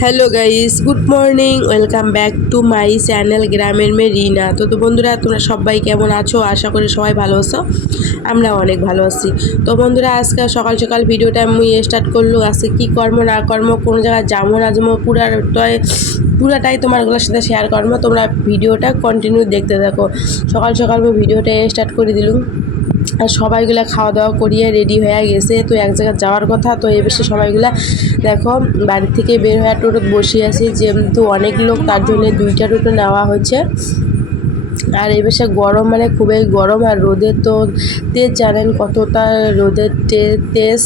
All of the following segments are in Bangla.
Hello guys good morning welcome back to my channel গ্রামের মেয়ে রিনা তো তো বন্ধুরা, তোমরা সবাই কেমন আছো? আশা করি সবাই ভালো আছো। আমরা অনেক ভালো আছি। তো বন্ধুরা, আজকে সকাল সকাল ভিডিওটা আমি স্টার্ট করল। আজকে কী কর্ম না কর্ম কোন জায়গায় যাব, না যাব, পুরাটাই পুরাটাই তোমারগুলোর সাথে শেয়ার করব। তোমরা ভিডিওটা কন্টিনিউ দেখতে থাকো। সকাল সকাল আমি ভিডিওটা স্টার্ট করে দিলুম। আর সবাইগুলা খাওয়া দাওয়া করিয়ে রেডি হয়ে গেছে। তো এক জায়গায় যাওয়ার কথা, তো এই বেশি সবাইগুলা দেখো, বাড়ি থেকে বের হয়ে টোটো বসে আছি যেহেতু অনেক লোক, তার জন্য দুইটা টোটো নেওয়া হচ্ছে। আর এই বেশে গরম মানে খুবই গরম, আর রোদের তো তেজ জানেন কতটা রোদের তেজ।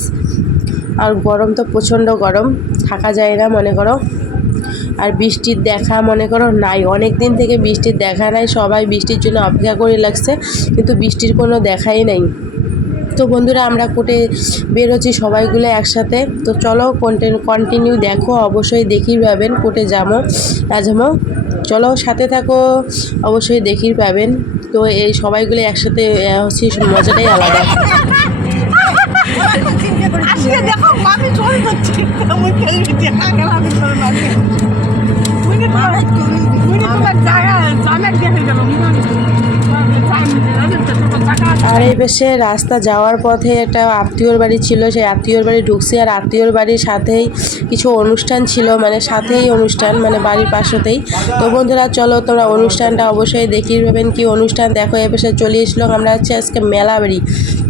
আর গরম তো প্রচণ্ড গরম, থাকা যায় না মনে করো। আর বৃষ্টির দেখা, মনে করো, নাই। অনেক দিন থেকে বৃষ্টির দেখা নাই, সবাই বৃষ্টির জন্য অপেক্ষা করে লাগছে, কিন্তু বৃষ্টির কোনো দেখাই নাই। তো বন্ধুরা, আমরা কোটে বেরোচ্ছি সবাইগুলো একসাথে। তো চলো কন্টিনিউ দেখো, অবশ্যই দেখি পাবেন কোটে যাব যাব চলো, সাথে থাকো, অবশ্যই দেখি পাবেন। তো এই সবাইগুলো একসাথে হচ্ছে মজাটাই আলাদা। দেখো, আমি আর এই বেশে রাস্তা যাওয়ার পথে একটা আত্মীয়র বাড়ি ছিল। সেই আত্মীয়র বাড়ি ঢুকছি আর আত্মীয়র বাড়ির সাথেই কিছু অনুষ্ঠান ছিল মানে সাথেই অনুষ্ঠান মানে বাড়ির পাশেতেই। তো বন্ধুরা, চলো তোমরা অনুষ্ঠানটা অবশ্যই দেখি পাবেন কি অনুষ্ঠান। দেখো এ বেশে চলে এসলো, আমরা হচ্ছে আজকে মেলা বাড়ি।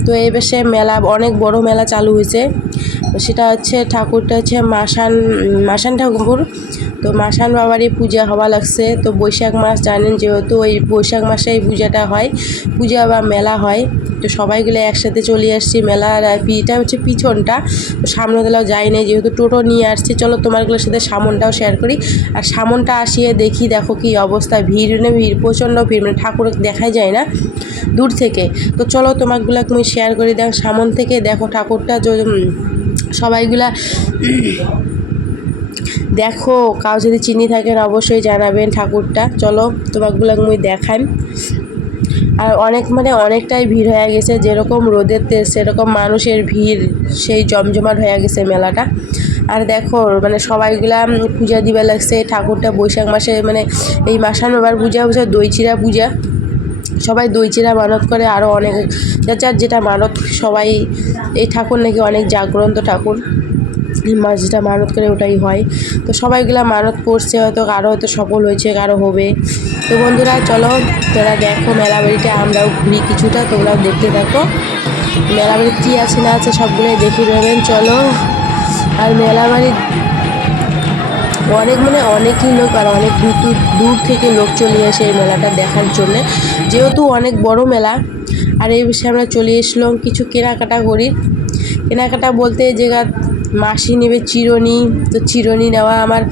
তো এই বেশে মেলা, অনেক বড় মেলা চালু হয়েছে। সেটা হচ্ছে ঠাকুরটা হচ্ছে মাসান মাসান ঠাকুর। তো মাসান বাবারই পূজা হওয়া লাগছে। তো বৈশাখ মাস জানেন যেহেতু ওই বৈশাখ মাসে এই পূজাটা হয়, পূজা বা মেলা হয়। তো সবাইগুলো একসাথে চলে আসছি মেলার পিটা হচ্ছে পিছনটা। তো সামনে দিলাও যাই নাই, যেহেতু টোটো নিয়ে আসছি, চলো তোমারগুলোর সাথে সামনটাও শেয়ার করি। আর সামনটা আসিয়ে দেখি, দেখো কি অবস্থা, ভিড় না ভিড়, প্রচণ্ড ভিড় মানে ঠাকুর দেখাই যায় না দূর থেকে। তো চলো তোমারগুলো তুমি শেয়ার করি, দেখ সামন থেকে দেখো ঠাকুরটা সবাইগুলা দেখো কাউ যদি চিনি থাকেন অবশ্যই জানাবেন ঠাকুরটা। চলো তোমাকগুলো মুই দেখাই। আর অনেক মানে অনেকটাই ভিড় হয়ে গেছে, যেরকম রোদের তেজ, সেরকম মানুষের ভিড়, সেই জমজমাট হয়ে গেছে মেলাটা। আর দেখো মানে সবাইগুলা পূজা দিবে লাগছে, ঠাকুরটা বৈশাখ মাসে মানে এই মাসান বাবার পূজা হচ্ছে দই চিরা পূজা। সবাই দই চিরা মানত করে আরও অনেক যার যেটা মানত, সবাই, এই ঠাকুর নাকি অনেক জাগ্রন্ত ঠাকুর। মাস যেটা মানত করে ওটাই হয়। তো সবাইগুলা মানত করছে হয়তো কারও হয়তো সফল হয়েছে, কারও হবে। তো বন্ধুরা, চলো, তোরা দেখো মেলা বাড়িটা আমরাও ঘুরি কিছুটা, তোমরাও দেখতে থাকো। মেলা বাড়ি কী আছে, না আছে, সবগুলোই দেখে নেবেন, চলো। আর মেলা বাড়ির অনেক মানে অনেকই লোক, আর অনেক দূর দূর থেকে লোক চলে আসে এই মেলাটা দেখার জন্য। যেহেতু অনেক বড় মেলা, আর এই বিষয়ে আমরা চলে এসলাম কিছু কেনাকাটা করি। কেনাকাটা বলতে যে মাসি নেবে চিরুনি তো চিরুনি নেওয়া আমার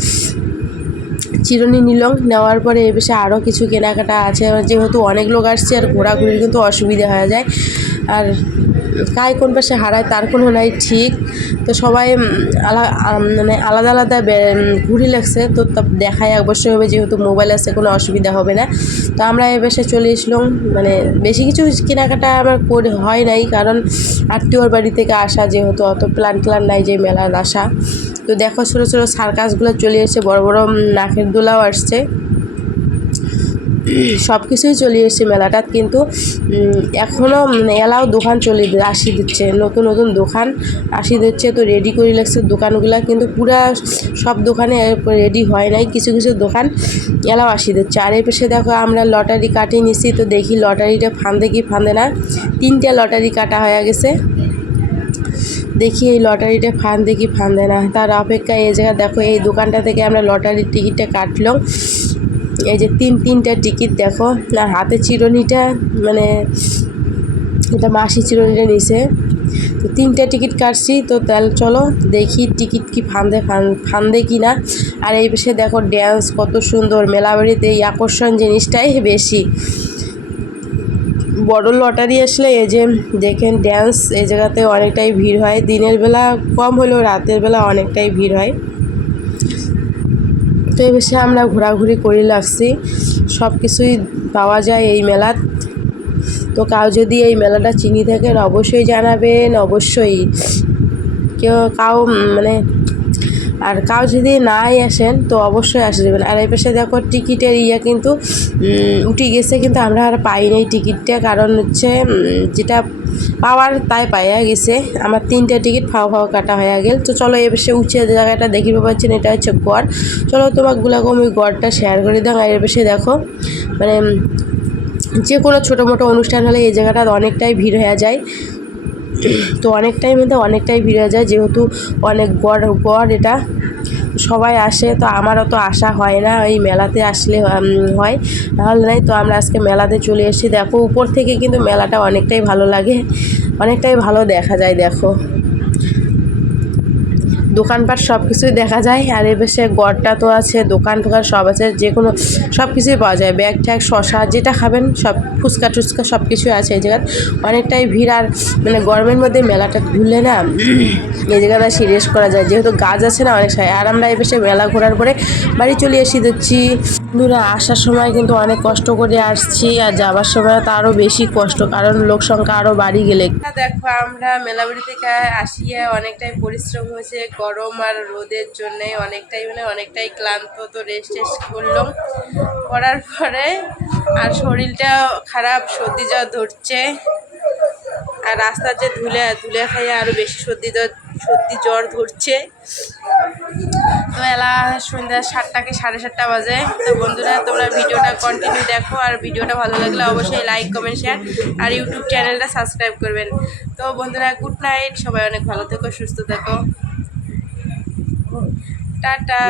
চিরনি নিলাম। নেওয়ার পরে এ বিষয়ে আরও কিছু কেনাকাটা আছে। যেহেতু অনেক লোক আসছে আর ঘোরাঘুরির কিন্তু অসুবিধা হয়ে যায়। আর কায় কোন পাশে হারায় তার কোনো নাই ঠিক। তো সবাই মানে আলাদা আলাদা ঘুরি লাগছে। তো দেখাই অবশ্যই হবে যেহেতু মোবাইল আছে কোনো অসুবিধা হবে না। তো আমরা এ বেশে চলে এসলাম। মানে বেশি কিছু কেনাকাটা আমার করে হয় নাই। কারণ আত্মীয়র বাড়ি থেকে আসা যেহেতু অত প্ল্যান ট্লান নাই যে মেলার আসা তো দেখো ছোটো ছোটো সার্কাসগুলো চলে এসেছে। বড় বড় উম, নাকের দোলাও আসছে। সব কিছুই চলে এসেছে মেলাটা কিন্তু এখনও এলাও দোকান চলে আসি দিচ্ছে, নতুন নতুন দোকান আসি দিচ্ছে, তো রেডি করে লাগছে দোকানগুলা, কিন্তু পুরা সব দোকানে রেডি হয় নাই, কিছু কিছু দোকান এলাও আসি দিচ্ছে। আর এই পাশে দেখো আমরা লটারি কাটিয়ে নিছি, তো দেখি লটারিটা ফান্দে কি ফান্দে না, তিনটে লটারি কাটা হয়ে গেছে। দেখি এই লটারিটা ফান দেখি ফান্দে না। তার অপেক্ষায় এই জায়গা দেখো, এই দোকানটা থেকে আমরা লটারির টিকিটটা কাটলাম। এই যে তিন, তিনটা টিকিট দেখো, আর হাতে চিরুনিটা মানে এটা মাসি চিরুনিটা নিছে। তো তিনটা টিকিট কাটছি, তো তাহলে চলো দেখি টিকিট কি ফান্দে ফান- ফান্দে কি না। আর এই পাশে দেখো ড্যান্স কত সুন্দর, মেলাবাড়িতে এই আকর্ষণ জিনিসটাই বেশি। বড় লটারি আসলে এই যে দেখেন ড্যান্স এই জায়গাতে অনেকটাই ভিড় হয়। দিনের বেলা কম হলেও রাতের বেলা অনেকটাই ভিড় হয়। তো এই বিষয়ে আমরা ঘোরাঘুরি করে লাগছি সব কিছুই পাওয়া যায় এই মেলাত। তো কাউ যদি এই মেলাটা চিনি থাকেন অবশ্যই জানাবেন। অবশ্যই কেউ, কাউ মানে আর কাউ যদি নাই আসেন, তো অবশ্যই আসে যাবেন। আর এই পাশে দেখো টিকিটের ইয়ে কিন্তু উঠে গেছে কিন্তু আমরা আর পাই নাই টিকিটটা। কারণ হচ্ছে যেটা পাওয়ার তাই পাইয়া গেছে। আমার তিনটে টিকিট ফাও ফাও কাটা হয়ে গেল। তো চলো এ পাশে উঠে জায়গাটা দেখি পাচ্ছেন এটা হচ্ছে গড়। চলো তোমাকগুলোকে আমি গড়টা শেয়ার করে দাও আর এর পাশে দেখো মানে যে কোনো ছোটো মোটো অনুষ্ঠান হলে এই জায়গাটা অনেকটাই ভিড় হয়ে যায়। তো অনেকটাই মধ্যে অনেকটাই ভিড় হয়ে যায়, যেহেতু অনেক গড় গড় এটা। সবাই আসে, তো আমারও তো আসা হয় না, এই মেলাতে আসলে হয়। তাহলে নাই তো আমরা আজকে মেলাতে চলে এসেছি। দেখো, উপর থেকে কিন্তু মেলাটা অনেকটাই ভালো লাগে, অনেকটাই ভালো দেখা যায়, দেখো। দোকানপাট সব কিছুই দেখা যায়, আর এ বেশে গড়টা তো আছে, দোকান টোকান সব আছে যে কোনো সব কিছুই পাওয়া যায়। ব্যাগ ট্যাগ শশা যেটা খাবেন, সব ফুচকা টুচকা সব কিছুই আছে এই জায়গায়। অনেকটাই ভিড়, আর মানে গরমের মধ্যে মেলাটা ঘুরলে না, এই জায়গাটা সিরিয়াস করা যায়। যেহেতু গাছ আছে না অনেক সময়, আর আমরা এই বেশে মেলা ঘোরার পরে বাড়ি চলে এসে দিচ্ছি বন্ধুরা আসার সময় কিন্তু অনেক কষ্ট করে আসছি আর যাবার সময় তো আরও বেশি কষ্ট, কারণ লোক সংখ্যা আরও বাড়ি গেলে। দেখো, আমরা মেলাবাড়ি থেকে আসিয়া অনেকটাই পরিশ্রম হয়েছে, গরম আর রোদের জন্য অনেকটাই মানে অনেকটাই ক্লান্ত, তো রেস্ট টেস্ট করলাম। করার পরে আর শরীরটা খারাপ, সর্দি জ্বর ধরছে। আর রাস্তার যে ধুলে ধুলে খাইয়ে আরও বেশি সর্দি জ্বর সর্দি জ্বর ধরছে। তো এলা সন্ধ্যা সাতটা কি সাড়ে সাতটা বাজে। তো বন্ধুরা, তোমরা ভিডিওটা কন্টিনিউ দেখো, আর ভিডিওটা ভালো লাগলে অবশ্যই লাইক কমেন্ট শেয়ার আর ইউটিউব চ্যানেলটা সাবস্ক্রাইব করবেন। তো বন্ধুরা গুড নাইট সবাই অনেক ভালো থেকো, সুস্থ থেকো। টাটা।